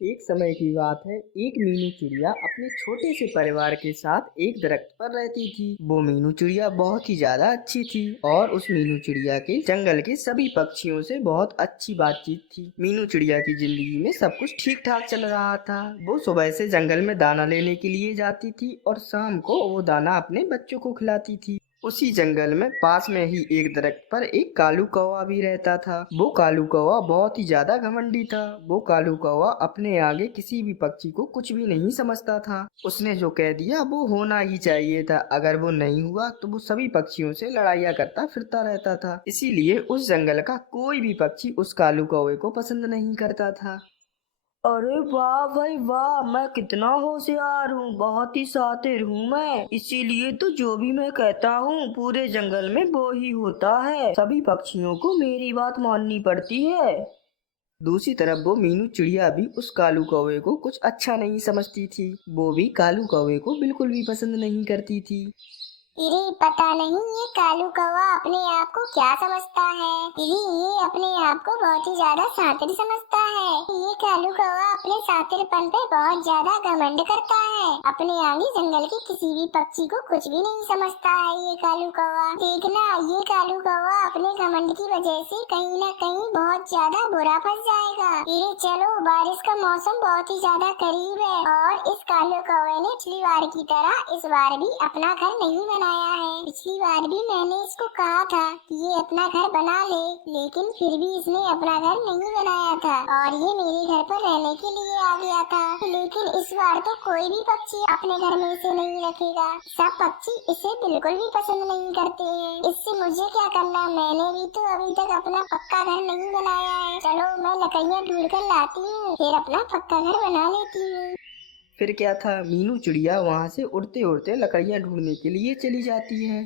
एक समय की बात है। एक मीनू चिड़िया अपने छोटे से परिवार के साथ एक दरख्त पर रहती थी। वो मीनू चिड़िया बहुत ही ज्यादा अच्छी थी और उस मीनू चिड़िया के जंगल के सभी पक्षियों से बहुत अच्छी बातचीत थी। मीनू चिड़िया की जिंदगी में सब कुछ ठीक ठाक चल रहा था। वो सुबह से जंगल में दाना लेने के लिए जाती थी और शाम को वो दाना अपने बच्चों को खिलाती थी। उसी जंगल में पास में ही एक दरख्त पर एक कालू कौवा भी रहता था। वो कालू कौवा बहुत ही ज्यादा घमंडी था। वो कालू कौवा अपने आगे किसी भी पक्षी को कुछ भी नहीं समझता था। उसने जो कह दिया वो होना ही चाहिए था। अगर वो नहीं हुआ तो वो सभी पक्षियों से लड़ाइयाँ करता फिरता रहता था। इसीलिए उस जंगल का कोई भी पक्षी उस कालू कौवे को पसंद नहीं करता था। अरे वाह भाई वाह, मैं कितना होशियार हूँ, बहुत ही शातिर हूँ मैं। इसीलिए तो जो भी मैं कहता हूँ पूरे जंगल में वो ही होता है। सभी पक्षियों को मेरी बात माननी पड़ती है। दूसरी तरफ वो मीनू चिड़िया भी उस कालू कौवे को कुछ अच्छा नहीं समझती थी। वो भी कालू कौवे को बिल्कुल भी पसंद नहीं करती थी। इरे पता नहीं ये कालू कौवा अपने आप को क्या समझता है। इरे ये अपने आप को बहुत ही ज्यादा शातिर समझता है। ये कालू कौवा अपने शातिरपन पे बहुत ज्यादा घमंड करता है। अपने आगे जंगल के किसी भी पक्षी को कुछ भी नहीं समझता है ये कालू कौवा। देखना ये कालू कौवा अपने घमंड की वजह से कहीं ना कहीं बहुत ज्यादा बुरा फंस जाएगा। इरे चलो, बारिश का मौसम बहुत ही ज्यादा करीब है और इस कालू कौवे ने पिछली बार की तरह इस बार भी अपना घर नहीं बनाया है। पिछली बार भी मैंने इसको कहा था कि ये अपना घर बना ले, लेकिन फिर भी इसने अपना घर नहीं बनाया था और ये मेरे घर पर रहने के लिए आ गया था। लेकिन इस बार तो कोई भी पक्षी अपने घर में इसे नहीं रखेगा। सब पक्षी इसे बिल्कुल भी पसंद नहीं करते हैं। इससे मुझे क्या करना, मैंने भी तो अभी तक अपना पक्का घर नहीं बनाया है। चलो मैं लकड़ियाँ ढूंढ कर लाती हूँ, फिर अपना पक्का घर बना लेती हूँ। फिर क्या था, मीनू चिड़िया वहां से उड़ते उड़ते लकड़ियां ढूंढने के लिए चली जाती है।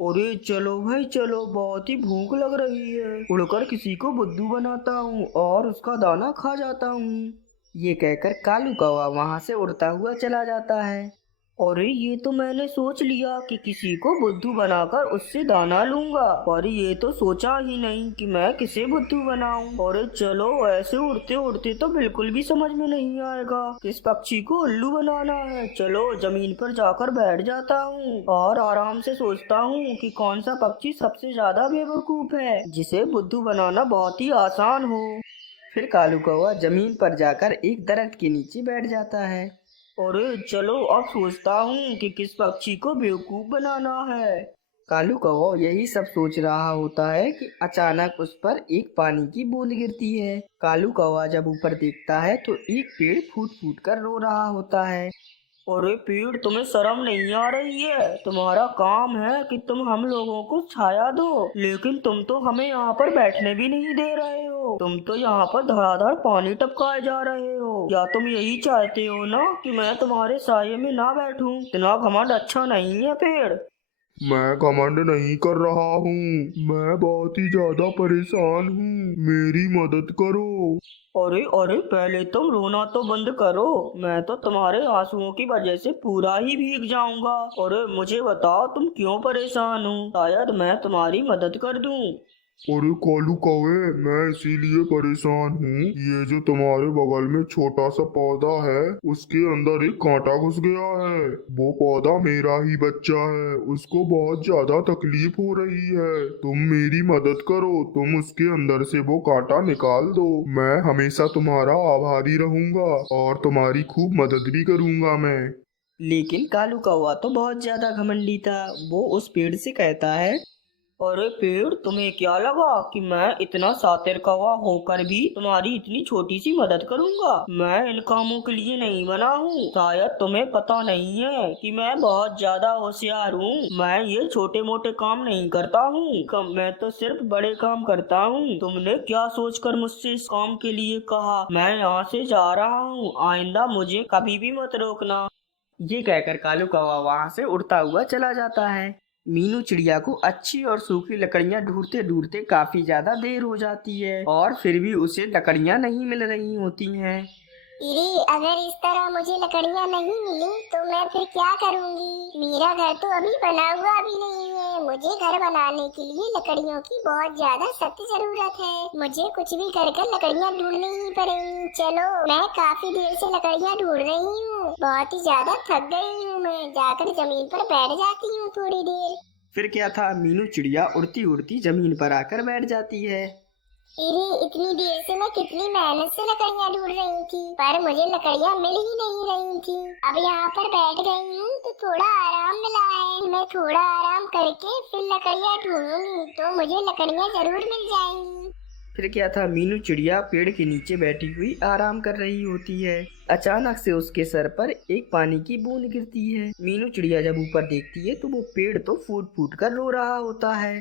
अरे चलो भाई चलो, बहुत ही भूख लग रही है। उड़कर किसी को बुद्धू बनाता हूँ और उसका दाना खा जाता हूँ। ये कहकर कालू कौवा वहां से उड़ता हुआ चला जाता है। अरे ये तो मैंने सोच लिया कि किसी को बुद्धू बनाकर उससे दाना लूंगा, पर ये तो सोचा ही नहीं कि मैं किसे बुद्धू बनाऊं। अरे चलो, ऐसे उड़ते उड़ते तो बिल्कुल भी समझ में नहीं आएगा किस पक्षी को उल्लू बनाना है। चलो जमीन पर जाकर बैठ जाता हूँ और आराम से सोचता हूँ कि कौन सा पक्षी सबसे ज्यादा बेवकूफ है, जिसे बुद्धू बनाना बहुत ही आसान हो। फिर कालू कौवा जमीन पर जाकर एक दरख्त के नीचे बैठ जाता है। अरे चलो, अब सोचता हूँ कि किस पक्षी को बेवकूफ बनाना है। कालू कौवा यही सब सोच रहा होता है कि अचानक उस पर एक पानी की बूंद गिरती है। कालू कौवा जब ऊपर देखता है तो एक पेड़ फूट फूट कर रो रहा होता है। अरे पेड़, तुम्हें शर्म नहीं आ रही है? तुम्हारा काम है कि तुम हम लोगों को छाया दो, लेकिन तुम तो हमें यहाँ पर बैठने भी नहीं दे रहे हो। तुम तो यहाँ पर धड़ाधड़ पानी टपकाए जा रहे हो। क्या तुम यही चाहते हो ना कि मैं तुम्हारे साये में ना बैठूं? इतना घमंड अच्छा नहीं है पेड़। मैं घमंड नहीं कर रहा हूँ। मैं बहुत ही ज्यादा परेशान हूँ। मेरी मदद करो। अरे अरे, पहले तुम रोना तो बंद करो। मैं तो तुम्हारे आंसुओं की वजह से पूरा ही भीग जाऊंगा। अरे मुझे बताओ, तुम क्यों परेशान हो? शायद मैं तुम्हारी मदद कर दूं। अरे कालू कौवे, मैं इसीलिए परेशान हूँ। ये जो तुम्हारे बगल में छोटा सा पौधा है, उसके अंदर एक कांटा घुस गया है। वो पौधा मेरा ही बच्चा है। उसको बहुत ज्यादा तकलीफ हो रही है। तुम मेरी मदद करो। तुम उसके अंदर से वो कांटा निकाल दो। मैं हमेशा तुम्हारा आभारी रहूंगा और तुम्हारी खूब मदद भी करूंगा मैं। लेकिन कालू कौवा तो बहुत ज्यादा घमंडी था। वो उस पेड़ से कहता है, अरे पेड़, तुम्हें क्या लगा कि मैं इतना शातिर कौवा होकर भी तुम्हारी इतनी छोटी सी मदद करूंगा? मैं इन कामों के लिए नहीं बना हूँ। शायद तुम्हें पता नहीं है कि मैं बहुत ज्यादा होशियार हूँ। मैं ये छोटे मोटे काम नहीं करता हूँ, मैं तो सिर्फ बड़े काम करता हूँ। तुमने क्या सोचकर मुझसे इस काम के लिए कहा? मैं यहाँ से जा रहा हूँ, आइंदा मुझे कभी भी मत रोकना। ये कहकर कालू कौवा वहां से उड़ता हुआ चला जाता है। मीनू चिड़िया को अच्छी और सूखी लकड़ियां ढूंढते ढूंढते काफी ज्यादा देर हो जाती है और फिर भी उसे लकड़ियां नहीं मिल रही होती हैं। इरी, अगर इस तरह मुझे लकड़ियाँ नहीं मिली तो मैं फिर क्या करूँगी? मेरा घर तो अभी बना हुआ भी नहीं है। मुझे घर बनाने के लिए लकड़ियों की बहुत ज्यादा सख्त जरूरत है। मुझे कुछ भी कर कर लकड़ियाँ ढूंढनी ही पड़ेंगी। चलो, मैं काफी देर से लकड़ियाँ ढूंढ रही हूँ, बहुत ही ज्यादा थक गई हूँ। मैं जाकर जमीन पर बैठ जाती हूँ थोड़ी देर। फिर क्या था, मीनू चिड़िया उड़ती उड़ती जमीन पर आकर बैठ जाती है। इरी, इतनी देर से मैं कितनी मेहनत से लकड़ियाँ ढूंढ रही थी, पर मुझे लकड़ियाँ मिल ही नहीं रही थी। अब यहाँ पर बैठ गई हूँ तो थोड़ा आराम मिला है। मैं थोड़ा आराम करके फिर लकड़ियाँ ढूंढूंगी तो मुझे लकड़ियाँ जरूर मिल जाएंगी। फिर क्या था, मीनू चिड़िया पेड़ के नीचे बैठी हुई आराम कर रही होती है। अचानक से उसके सर पर एक पानी की बूंद गिरती है। मीनू चिड़िया जब ऊपर देखती है तो वो पेड़ तो फूट फूट कर रो रहा होता है।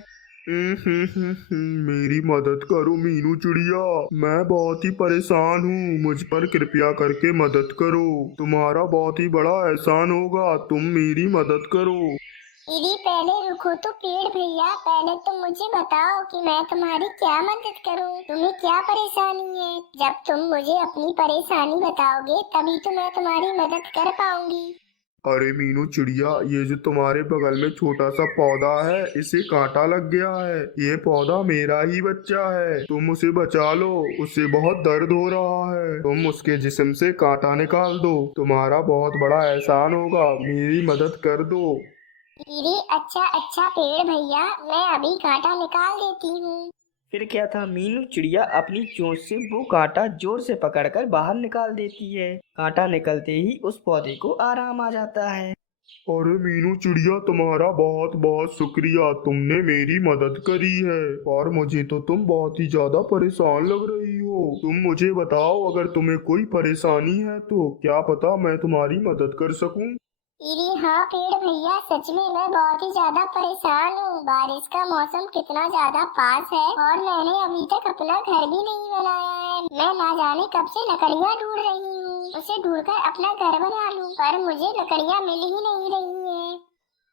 मेरी मदद करो मीनू चिड़िया, मैं बहुत ही परेशान हूँ, मुझ पर कृपया करके मदद करो। तुम्हारा बहुत ही बड़ा एहसान होगा, तुम मेरी मदद करो। इरी, पहले रुको तो पेड़ भैया, पहले तुम मुझे बताओ कि मैं तुम्हारी क्या मदद करूं। तुम्हें क्या परेशानी है? जब तुम मुझे अपनी परेशानी बताओगे तभी तो मैं तुम्हारी मदद कर पाऊंगी। अरे मीनू चिड़िया, ये जो तुम्हारे बगल में छोटा सा पौधा है, इसे कांटा लग गया है। ये पौधा मेरा ही बच्चा है, तुम उसे बचा लो, उसे बहुत दर्द हो रहा है। तुम उसके जिस्म से कांटा निकाल दो, तुम्हारा बहुत बड़ा एहसान होगा, मेरी मदद कर दो। इरी, अच्छा अच्छा पेड़ भैया, मैं अभी कांटा निकाल देती हूँ। फिर क्या था, मीनू चिड़िया अपनी चोंच से वो कांटा जोर से पकड़कर बाहर निकाल देती है। कांटा निकलते ही उस पौधे को आराम आ जाता है। अरे मीनू चिड़िया, तुम्हारा बहुत बहुत शुक्रिया, तुमने मेरी मदद करी है। और मुझे तो तुम बहुत ही ज्यादा परेशान लग रही हो। तुम मुझे बताओ, अगर तुम्हें कोई परेशानी है तो क्या पता मैं तुम्हारी मदद कर सकूं। इरी, हाँ पेड़ भैया, सच में मैं बहुत ही ज्यादा परेशान हूँ। बारिश का मौसम कितना ज्यादा पास है और मैंने अभी तक अपना घर भी नहीं बनाया है। मैं ना जाने कब से लकड़ियाँ ढूंढ रही हूँ, उसे ढूंढकर अपना घर बना लूँ, पर मुझे लकड़ियाँ मिल ही नहीं रही हैं।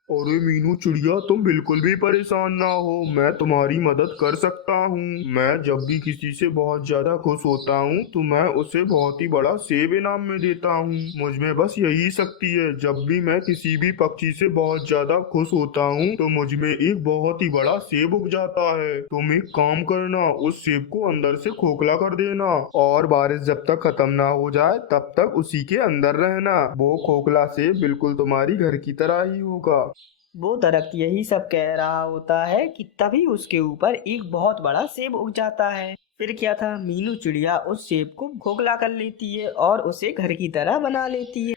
अरे मीनू चिड़िया, तुम बिल्कुल भी परेशान ना हो, मैं तुम्हारी मदद कर सकता हूँ। मैं जब भी किसी से बहुत ज्यादा खुश होता हूँ तो मैं उसे बहुत ही बड़ा सेब इनाम में देता हूँ। मुझ में बस यही शक्ति है, जब भी मैं किसी भी पक्षी से बहुत ज्यादा खुश होता हूँ तो मुझ में एक बहुत ही बड़ा सेब उग जाता है। तुम एक काम करना, उस सेब को अंदर से खोखला कर देना और बारिश जब तक खत्म ना हो जाए तब तक उसी के अंदर रहना। वो खोखला सेब बिल्कुल तुम्हारी घर की तरह ही होगा। वो दरख्त यही सब कह रहा होता है कि तभी उसके ऊपर एक बहुत बड़ा सेब उग जाता है। फिर क्या था, मीनू चिड़िया उस सेब को खोखला कर लेती है और उसे घर की तरह बना लेती है।